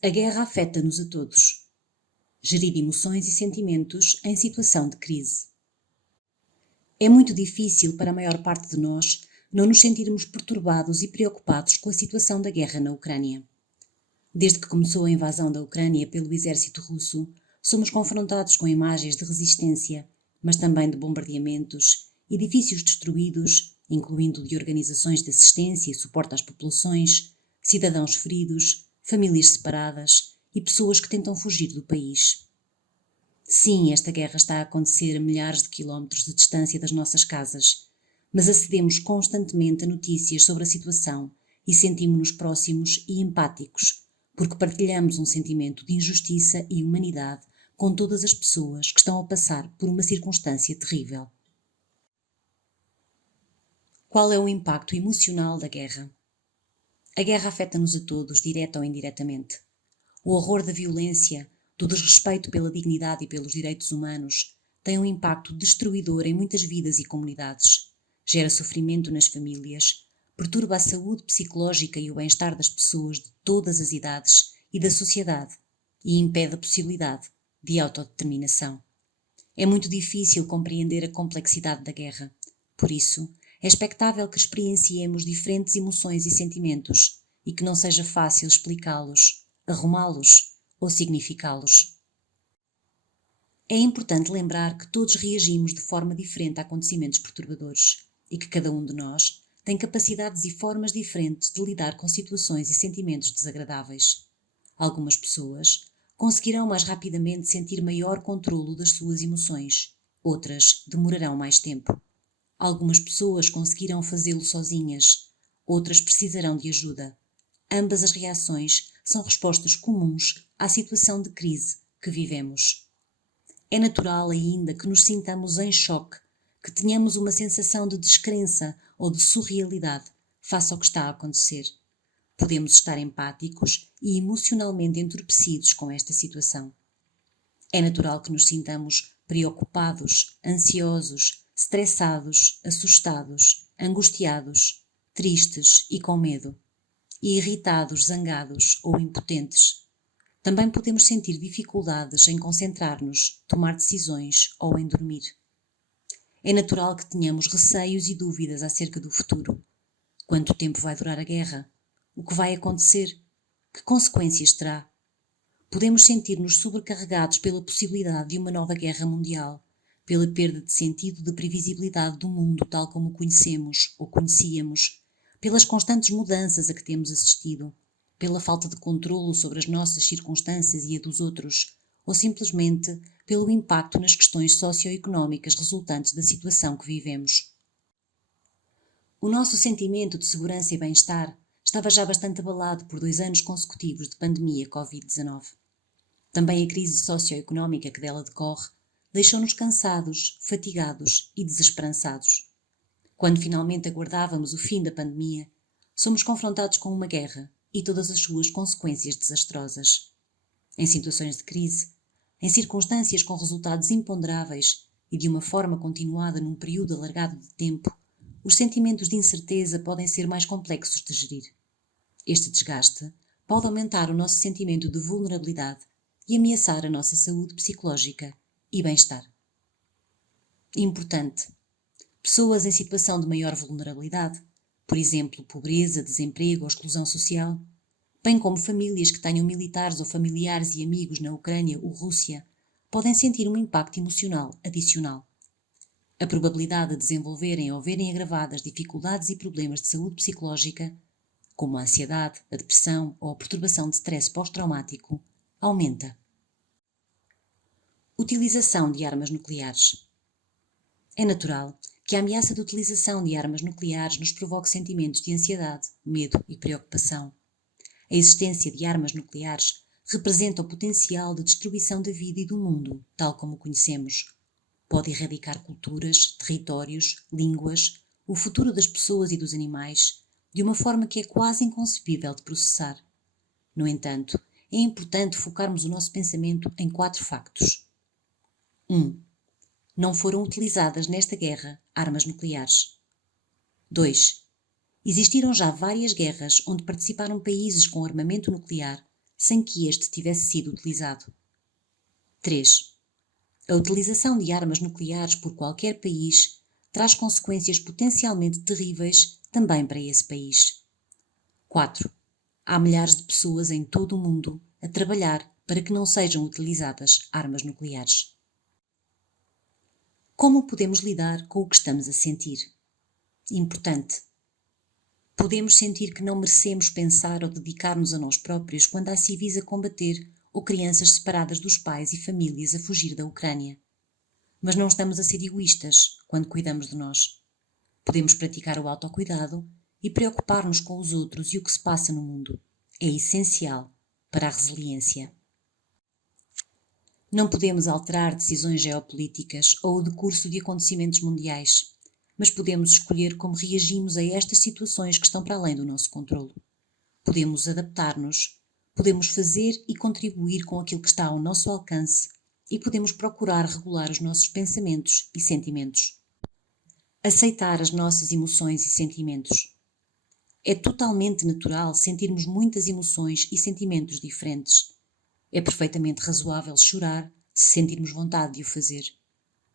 A guerra afeta-nos a todos. Gerir emoções e sentimentos em situação de crise. É muito difícil para a maior parte de nós não nos sentirmos perturbados e preocupados com a situação da guerra na Ucrânia. Desde que começou a invasão da Ucrânia pelo exército russo, somos confrontados com imagens de resistência, mas também de bombardeamentos, edifícios destruídos, incluindo de organizações de assistência e suporte às populações, cidadãos feridos, famílias separadas e pessoas que tentam fugir do país. Sim, esta guerra está a acontecer a milhares de quilómetros de distância das nossas casas, mas acedemos constantemente a notícias sobre a situação e sentimos-nos próximos e empáticos, porque partilhamos um sentimento de injustiça e humanidade com todas as pessoas que estão a passar por uma circunstância terrível. Qual é o impacto emocional da guerra? A guerra afeta-nos a todos, direta ou indiretamente. O horror da violência, do desrespeito pela dignidade e pelos direitos humanos, tem um impacto destruidor em muitas vidas e comunidades. Gera sofrimento nas famílias, perturba a saúde psicológica e o bem-estar das pessoas de todas as idades e da sociedade e impede a possibilidade de autodeterminação. É muito difícil compreender a complexidade da guerra. Por isso, é expectável que experienciemos diferentes emoções e sentimentos e que não seja fácil explicá-los, arrumá-los ou significá-los. É importante lembrar que todos reagimos de forma diferente a acontecimentos perturbadores e que cada um de nós tem capacidades e formas diferentes de lidar com situações e sentimentos desagradáveis. Algumas pessoas conseguirão mais rapidamente sentir maior controlo das suas emoções, outras demorarão mais tempo. Algumas pessoas conseguirão fazê-lo sozinhas, outras precisarão de ajuda. Ambas as reações são respostas comuns à situação de crise que vivemos. É natural ainda que nos sintamos em choque, que tenhamos uma sensação de descrença ou de surrealidade face ao que está a acontecer. Podemos estar empáticos e emocionalmente entorpecidos com esta situação. É natural que nos sintamos preocupados, ansiosos, estressados, assustados, angustiados, tristes e com medo, e irritados, zangados ou impotentes. Também podemos sentir dificuldades em concentrar-nos, tomar decisões ou em dormir. É natural que tenhamos receios e dúvidas acerca do futuro. Quanto tempo vai durar a guerra? O que vai acontecer? Que consequências terá? Podemos sentir-nos sobrecarregados pela possibilidade de uma nova guerra mundial, pela perda de sentido de previsibilidade do mundo tal como o conhecemos ou conhecíamos, pelas constantes mudanças a que temos assistido, pela falta de controlo sobre as nossas circunstâncias e a dos outros, ou simplesmente pelo impacto nas questões socioeconómicas resultantes da situação que vivemos. O nosso sentimento de segurança e bem-estar estava já bastante abalado por 2 anos consecutivos de pandemia Covid-19. Também a crise socioeconómica que dela decorre deixou-nos cansados, fatigados e desesperançados. Quando finalmente aguardávamos o fim da pandemia, somos confrontados com uma guerra e todas as suas consequências desastrosas. Em situações de crise, em circunstâncias com resultados imponderáveis e de uma forma continuada num período alargado de tempo, os sentimentos de incerteza podem ser mais complexos de gerir. Este desgaste pode aumentar o nosso sentimento de vulnerabilidade e ameaçar a nossa saúde psicológica e bem-estar. Importante. Pessoas em situação de maior vulnerabilidade, por exemplo, pobreza, desemprego ou exclusão social, bem como famílias que tenham militares ou familiares e amigos na Ucrânia ou Rússia, podem sentir um impacto emocional adicional. A probabilidade de desenvolverem ou verem agravadas dificuldades e problemas de saúde psicológica, como a ansiedade, a depressão ou a perturbação de stress pós-traumático, aumenta. Utilização de armas nucleares. É natural que a ameaça de utilização de armas nucleares nos provoque sentimentos de ansiedade, medo e preocupação. A existência de armas nucleares representa o potencial de destruição da vida e do mundo, tal como o conhecemos. Pode erradicar culturas, territórios, línguas, o futuro das pessoas e dos animais, de uma forma que é quase inconcebível de processar. No entanto, é importante focarmos o nosso pensamento em 4 factos. 1. Não foram utilizadas nesta guerra armas nucleares. 2. Existiram já várias guerras onde participaram países com armamento nuclear, sem que este tivesse sido utilizado. 3. A utilização de armas nucleares por qualquer país traz consequências potencialmente terríveis também para esse país. 4. Há milhares de pessoas em todo o mundo a trabalhar para que não sejam utilizadas armas nucleares. Como podemos lidar com o que estamos a sentir? Importante. Podemos sentir que não merecemos pensar ou dedicar-nos a nós próprios quando há civis a combater ou crianças separadas dos pais e famílias a fugir da Ucrânia. Mas não estamos a ser egoístas quando cuidamos de nós. Podemos praticar o autocuidado e preocupar-nos com os outros e o que se passa no mundo. É essencial para a resiliência. Não podemos alterar decisões geopolíticas ou o decurso de acontecimentos mundiais, mas podemos escolher como reagimos a estas situações que estão para além do nosso controlo. Podemos adaptar-nos, podemos fazer e contribuir com aquilo que está ao nosso alcance e podemos procurar regular os nossos pensamentos e sentimentos. Aceitar as nossas emoções e sentimentos. É totalmente natural sentirmos muitas emoções e sentimentos diferentes. É perfeitamente razoável chorar se sentirmos vontade de o fazer.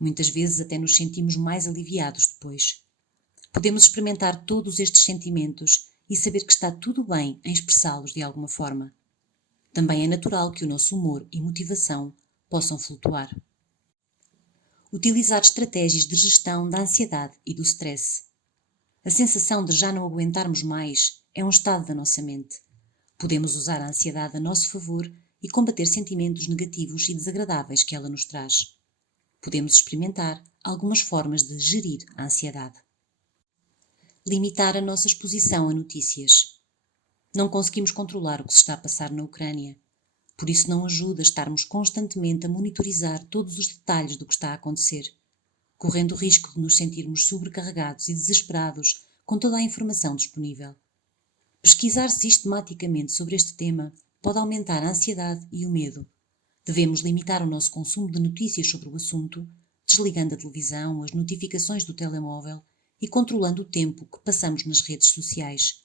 Muitas vezes até nos sentimos mais aliviados depois. Podemos experimentar todos estes sentimentos e saber que está tudo bem em expressá-los de alguma forma. Também é natural que o nosso humor e motivação possam flutuar. Utilizar estratégias de gestão da ansiedade e do stress. A sensação de já não aguentarmos mais é um estado da nossa mente. Podemos usar a ansiedade a nosso favor e combater sentimentos negativos e desagradáveis que ela nos traz. Podemos experimentar algumas formas de gerir a ansiedade. Limitar a nossa exposição a notícias. Não conseguimos controlar o que se está a passar na Ucrânia. Por isso não ajuda estarmos constantemente a monitorizar todos os detalhes do que está a acontecer, correndo o risco de nos sentirmos sobrecarregados e desesperados com toda a informação disponível. Pesquisar sistematicamente sobre este tema pode aumentar a ansiedade e o medo. Devemos limitar o nosso consumo de notícias sobre o assunto, desligando a televisão, as notificações do telemóvel e controlando o tempo que passamos nas redes sociais.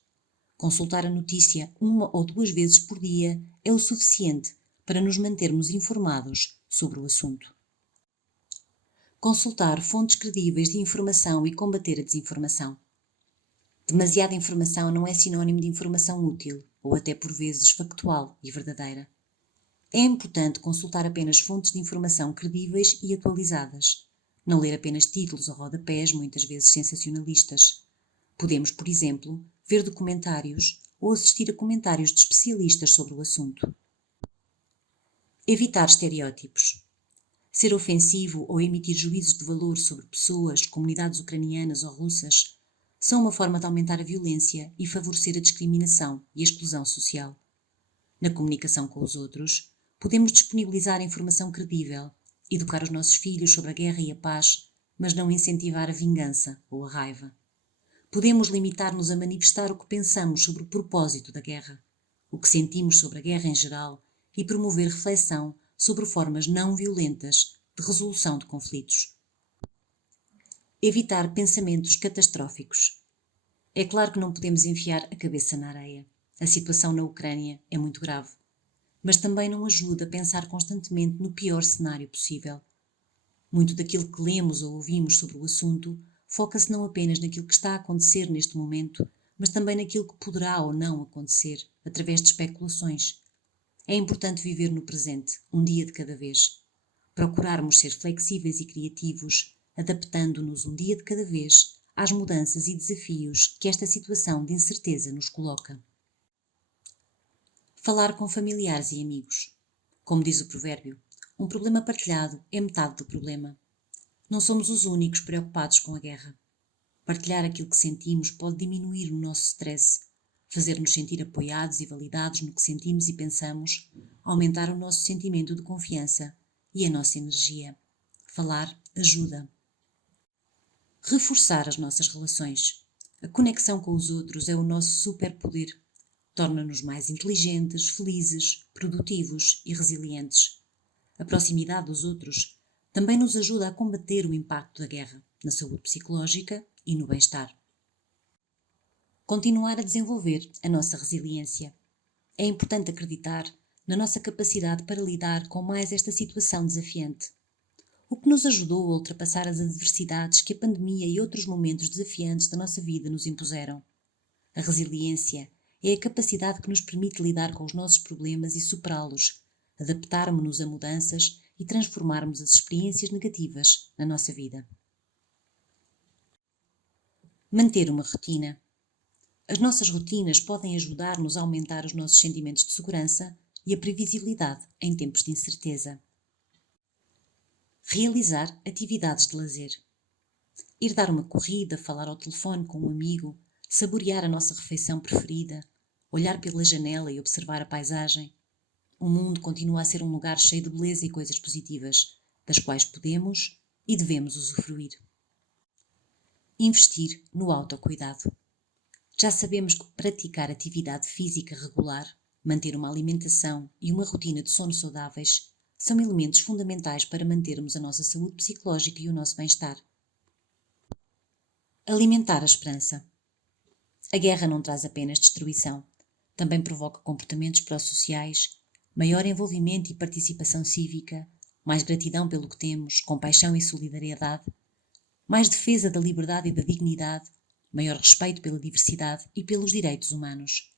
Consultar a notícia 1 ou 2 vezes por dia é o suficiente para nos mantermos informados sobre o assunto. Consultar fontes credíveis de informação e combater a desinformação. Demasiada informação não é sinónimo de informação útil, ou até por vezes factual e verdadeira. É importante consultar apenas fontes de informação credíveis e atualizadas. Não ler apenas títulos ou rodapés, muitas vezes sensacionalistas. Podemos, por exemplo, ver documentários ou assistir a comentários de especialistas sobre o assunto. Evitar estereótipos. Ser ofensivo ou emitir juízos de valor sobre pessoas, comunidades ucranianas ou russas são uma forma de aumentar a violência e favorecer a discriminação e a exclusão social. Na comunicação com os outros, podemos disponibilizar informação credível, educar os nossos filhos sobre a guerra e a paz, mas não incentivar a vingança ou a raiva. Podemos limitar-nos a manifestar o que pensamos sobre o propósito da guerra, o que sentimos sobre a guerra em geral e promover reflexão sobre formas não violentas de resolução de conflitos. Evitar pensamentos catastróficos. É claro que não podemos enfiar a cabeça na areia. A situação na Ucrânia é muito grave. Mas também não ajuda a pensar constantemente no pior cenário possível. Muito daquilo que lemos ou ouvimos sobre o assunto foca-se não apenas naquilo que está a acontecer neste momento, mas também naquilo que poderá ou não acontecer, através de especulações. É importante viver no presente, um dia de cada vez. Procurarmos ser flexíveis e criativos, adaptando-nos um dia de cada vez às mudanças e desafios que esta situação de incerteza nos coloca. Falar com familiares e amigos. Como diz o provérbio, um problema partilhado é metade do problema. Não somos os únicos preocupados com a guerra. Partilhar aquilo que sentimos pode diminuir o nosso stress, fazer-nos sentir apoiados e validados no que sentimos e pensamos, aumentar o nosso sentimento de confiança e a nossa energia. Falar ajuda. Reforçar as nossas relações. A conexão com os outros é o nosso superpoder. Torna-nos mais inteligentes, felizes, produtivos e resilientes. A proximidade dos outros também nos ajuda a combater o impacto da guerra na saúde psicológica e no bem-estar. Continuar a desenvolver a nossa resiliência. É importante acreditar na nossa capacidade para lidar com mais esta situação desafiante. O que nos ajudou a ultrapassar as adversidades que a pandemia e outros momentos desafiantes da nossa vida nos impuseram. A resiliência é a capacidade que nos permite lidar com os nossos problemas e superá-los, adaptarmos-nos a mudanças e transformarmos as experiências negativas na nossa vida. Manter uma rotina. As nossas rotinas podem ajudar-nos a aumentar os nossos sentimentos de segurança e a previsibilidade em tempos de incerteza. Realizar atividades de lazer. Ir dar uma corrida, falar ao telefone com um amigo, saborear a nossa refeição preferida, olhar pela janela e observar a paisagem. O mundo continua a ser um lugar cheio de beleza e coisas positivas, das quais podemos e devemos usufruir. Investir no autocuidado. Já sabemos que praticar atividade física regular, manter uma alimentação e uma rotina de sono saudáveis são elementos fundamentais para mantermos a nossa saúde psicológica e o nosso bem-estar. Alimentar a esperança. A guerra não traz apenas destruição, também provoca comportamentos pró-sociais, maior envolvimento e participação cívica, mais gratidão pelo que temos, compaixão e solidariedade, mais defesa da liberdade e da dignidade, maior respeito pela diversidade e pelos direitos humanos.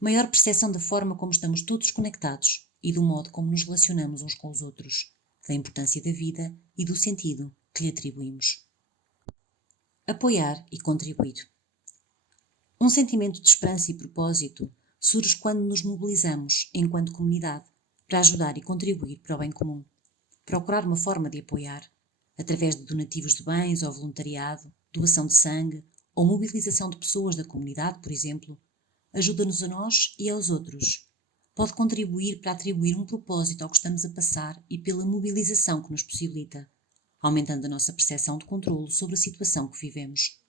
Maior percepção da forma como estamos todos conectados e do modo como nos relacionamos uns com os outros, da importância da vida e do sentido que lhe atribuímos. Apoiar e contribuir. Um sentimento de esperança e propósito surge quando nos mobilizamos, enquanto comunidade, para ajudar e contribuir para o bem comum. Procurar uma forma de apoiar, através de donativos de bens ou voluntariado, doação de sangue ou mobilização de pessoas da comunidade, por exemplo, ajuda-nos a nós e aos outros. Pode contribuir para atribuir um propósito ao que estamos a passar e pela mobilização que nos possibilita, aumentando a nossa percepção de controlo sobre a situação que vivemos.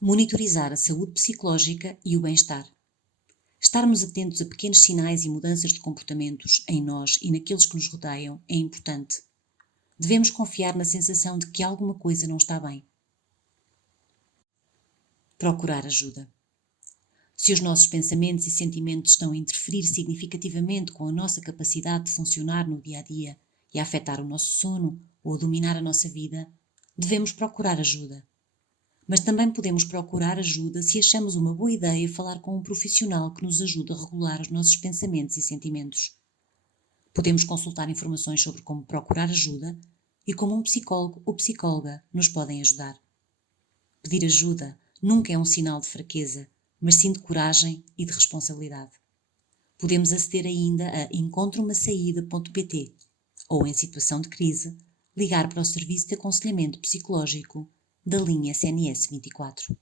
Monitorizar a saúde psicológica e o bem-estar. Estarmos atentos a pequenos sinais e mudanças de comportamentos em nós e naqueles que nos rodeiam é importante. Devemos confiar na sensação de que alguma coisa não está bem. Procurar ajuda. Se os nossos pensamentos e sentimentos estão a interferir significativamente com a nossa capacidade de funcionar no dia-a-dia e a afetar o nosso sono ou a dominar a nossa vida, devemos procurar ajuda. Mas também podemos procurar ajuda se achamos uma boa ideia falar com um profissional que nos ajude a regular os nossos pensamentos e sentimentos. Podemos consultar informações sobre como procurar ajuda e como um psicólogo ou psicóloga nos podem ajudar. Pedir ajuda nunca é um sinal de fraqueza, mas sim de coragem e de responsabilidade. Podemos aceder ainda a encontromasaída.pt ou, em situação de crise, ligar para o Serviço de Aconselhamento Psicológico da linha SNS 24.